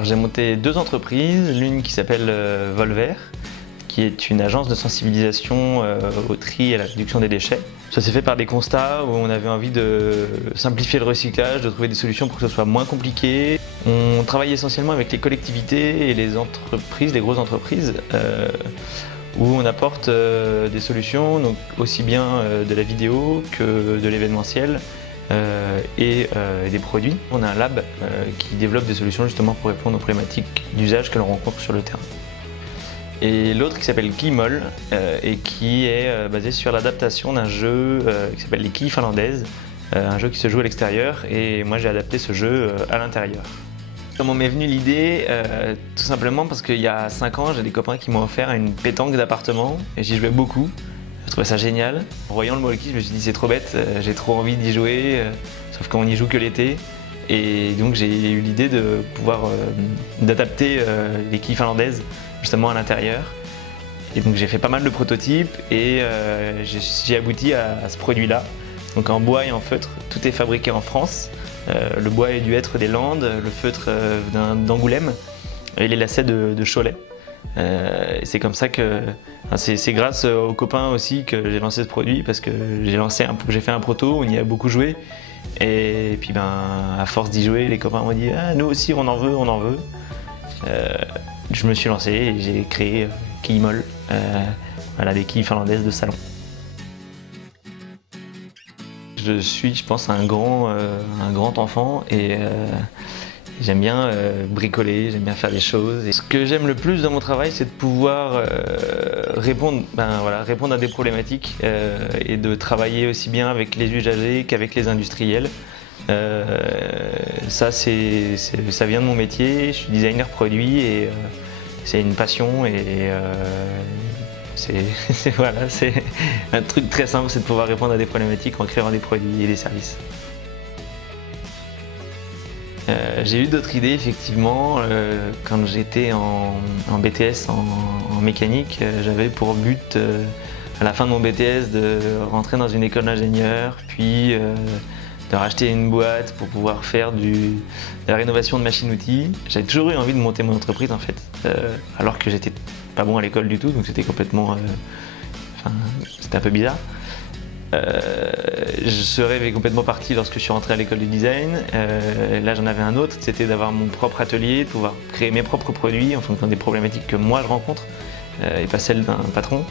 Alors j'ai monté deux entreprises, l'une qui s'appelle Volver, qui est une agence de sensibilisation au tri et à la réduction des déchets. Ça s'est fait par des constats où on avait envie de simplifier le recyclage, de trouver des solutions pour que ce soit moins compliqué. On travaille essentiellement avec les collectivités et les entreprises, les grosses entreprises, où on apporte des solutions, donc aussi bien de la vidéo que de l'événementiel. Et des produits. On a un lab qui développe des solutions justement pour répondre aux problématiques d'usage que l'on rencontre sur le terrain. Et l'autre qui s'appelle Quillemol et qui est basé sur l'adaptation d'un jeu qui s'appelle Les Quilles Finlandaises, un jeu qui se joue à l'extérieur, et moi j'ai adapté ce jeu à l'intérieur. Comment m'est venue l'idée? Tout simplement parce qu'il y a 5 ans, j'ai des copains qui m'ont offert une pétanque d'appartement et j'y jouais beaucoup. Je trouvais ça génial. En voyant le molki, je me suis dit c'est trop bête, j'ai trop envie d'y jouer, sauf qu'on n'y joue que l'été. Et donc j'ai eu l'idée de pouvoir d'adapter les quilles finlandaises justement à l'intérieur. Et donc j'ai fait pas mal de prototypes et j'ai abouti à ce produit-là. Donc en bois et en feutre, tout est fabriqué en France. Le bois est du hêtre des Landes, le feutre d'Angoulême et les lacets de Cholet. C'est comme ça que c'est grâce aux copains aussi que j'ai lancé ce produit, parce que j'ai fait un proto, on y a beaucoup joué, et puis à force d'y jouer, les copains m'ont dit ah, nous aussi on en veut, on en veut. Je me suis lancé et j'ai créé Quillemol, voilà, des quilles finlandaises de salon. Je suis, je pense, un grand enfant et j'aime bien bricoler, j'aime bien faire des choses. Et ce que j'aime le plus dans mon travail, c'est de pouvoir répondre à des problématiques et de travailler aussi bien avec les usagers qu'avec les industriels. Ça vient de mon métier, je suis designer produit et c'est une passion et voilà, c'est un truc très simple, c'est de pouvoir répondre à des problématiques en créant des produits et des services. J'ai eu d'autres idées effectivement. Quand j'étais en BTS en mécanique, j'avais pour but à la fin de mon BTS de rentrer dans une école d'ingénieur, puis de racheter une boîte pour pouvoir faire de la rénovation de machines-outils. J'avais toujours eu envie de monter mon entreprise en fait, alors que j'étais pas bon à l'école du tout, donc c'était complètement, c'était un peu bizarre. Ce rêve est complètement parti lorsque je suis rentré à l'école du design. Là j'en avais un autre, c'était d'avoir mon propre atelier, de pouvoir créer mes propres produits en fonction des problématiques que moi je rencontre et pas celles d'un patron.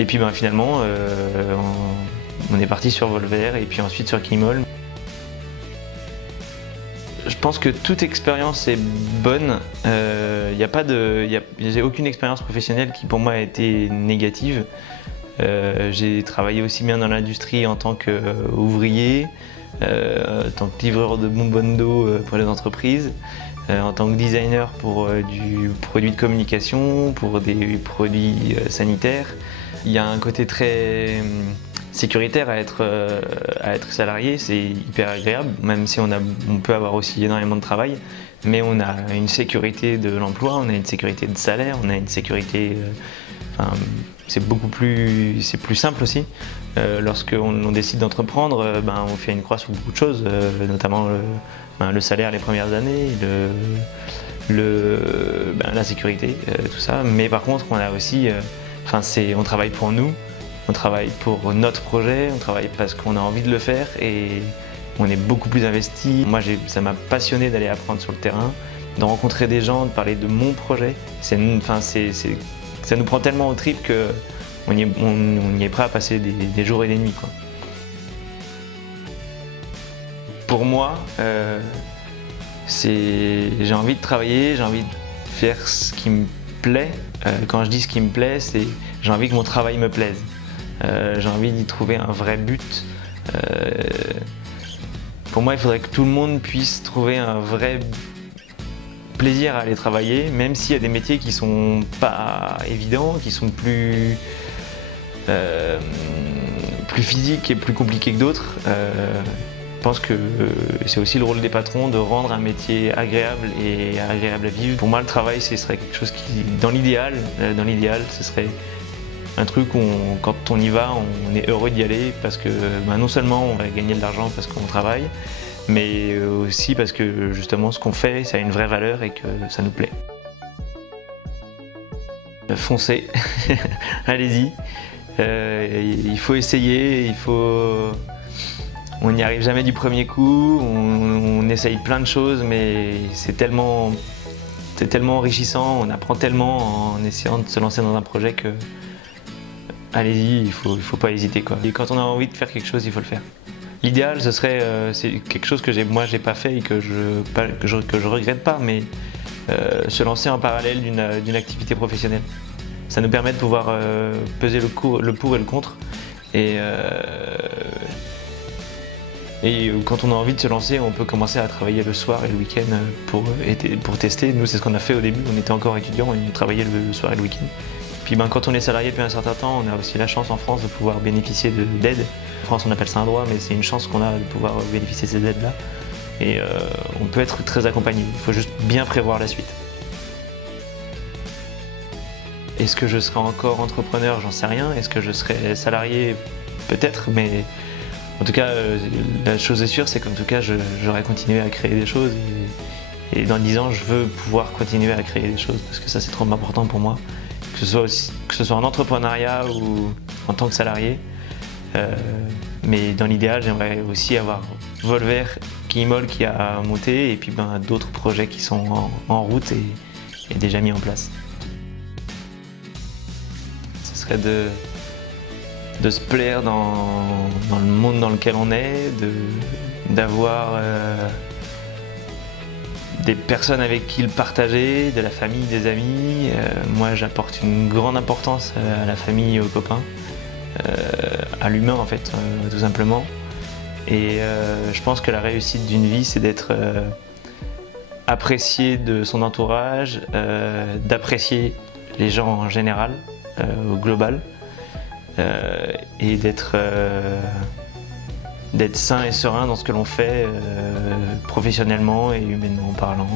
Et puis finalement on est parti sur Volver et puis ensuite sur Quillemol. Je pense que toute expérience est bonne. J'ai aucune expérience professionnelle qui pour moi a été négative. J'ai travaillé aussi bien dans l'industrie en tant qu'ouvrier, en tant que livreur de bonbonnes d'eau pour les entreprises, en tant que designer pour du produit de communication, pour des produits sanitaires. Il y a un côté très sécuritaire à être salarié, c'est hyper agréable, même si on peut avoir aussi énormément de travail, mais on a une sécurité de l'emploi, on a une sécurité de salaire, on a une sécurité... c'est plus simple aussi. Lorsqu'on décide d'entreprendre, on fait une croix sur beaucoup de choses, notamment le salaire les premières années, la sécurité, tout ça. Mais par contre, on a aussi, on travaille pour nous, on travaille pour notre projet, on travaille parce qu'on a envie de le faire et on est beaucoup plus investi. Moi, ça m'a passionné d'aller apprendre sur le terrain, de rencontrer des gens, de parler de mon projet. Ça nous prend tellement au trip qu'on y est prêt à passer des jours et des nuits, quoi. Pour moi, j'ai envie de travailler, j'ai envie de faire ce qui me plaît. Quand je dis ce qui me plaît, c'est j'ai envie que mon travail me plaise. J'ai envie d'y trouver un vrai but. Pour moi, il faudrait que tout le monde puisse trouver un vrai plaisir à aller travailler, même s'il y a des métiers qui sont pas évidents, qui sont plus physiques et plus compliqués que d'autres. Je pense que c'est aussi le rôle des patrons de rendre un métier agréable et agréable à vivre. Pour moi, le travail, ce serait quelque chose qui, dans l'idéal, ce serait un truc où quand on y va, on est heureux d'y aller parce que non seulement on va gagner de l'argent parce qu'on travaille, mais aussi parce que justement ce qu'on fait, ça a une vraie valeur et que ça nous plaît. Foncez, allez-y, il faut essayer, on n'y arrive jamais du premier coup, on essaye plein de choses, mais c'est tellement enrichissant, on apprend tellement en essayant de se lancer dans un projet que allez-y, il faut pas hésiter quoi. Et quand on a envie de faire quelque chose, il faut le faire. L'idéal, ce serait, c'est quelque chose que moi j'ai pas fait et que je regrette pas, mais se lancer en parallèle d'une activité professionnelle. Ça nous permet de pouvoir peser le pour et le contre. Et quand on a envie de se lancer, on peut commencer à travailler le soir et le week-end pour tester. Nous, c'est ce qu'on a fait au début. On était encore étudiants et on travaillait le soir et le week-end. Puis quand on est salarié depuis un certain temps, on a aussi la chance en France de pouvoir bénéficier d'aides. En France, on appelle ça un droit, mais c'est une chance qu'on a de pouvoir bénéficier de ces aides-là. Et on peut être très accompagné. Il faut juste bien prévoir la suite. Est-ce que je serai encore entrepreneur? J'en sais rien. Est-ce que je serai salarié? Peut-être, mais en tout cas, la chose est sûre, c'est qu'en tout cas, j'aurai continué à créer des choses. Et dans 10 ans, je veux pouvoir continuer à créer des choses parce que ça, c'est trop important pour moi. Que ce soit en entrepreneuriat ou en tant que salarié. Mais dans l'idéal, j'aimerais aussi avoir Volver, Guillemol qui a monté et puis d'autres projets qui sont en route et déjà mis en place. Ce serait de se plaire dans le monde dans lequel on est, d'avoir des personnes avec qui le partager, de la famille, des amis. Moi, j'apporte une grande importance à la famille et aux copains, à l'humain en fait, tout simplement. Et je pense que la réussite d'une vie, c'est d'être apprécié de son entourage, d'apprécier les gens en général, au global, et d'être sain et serein dans ce que l'on fait, professionnellement et humainement parlant.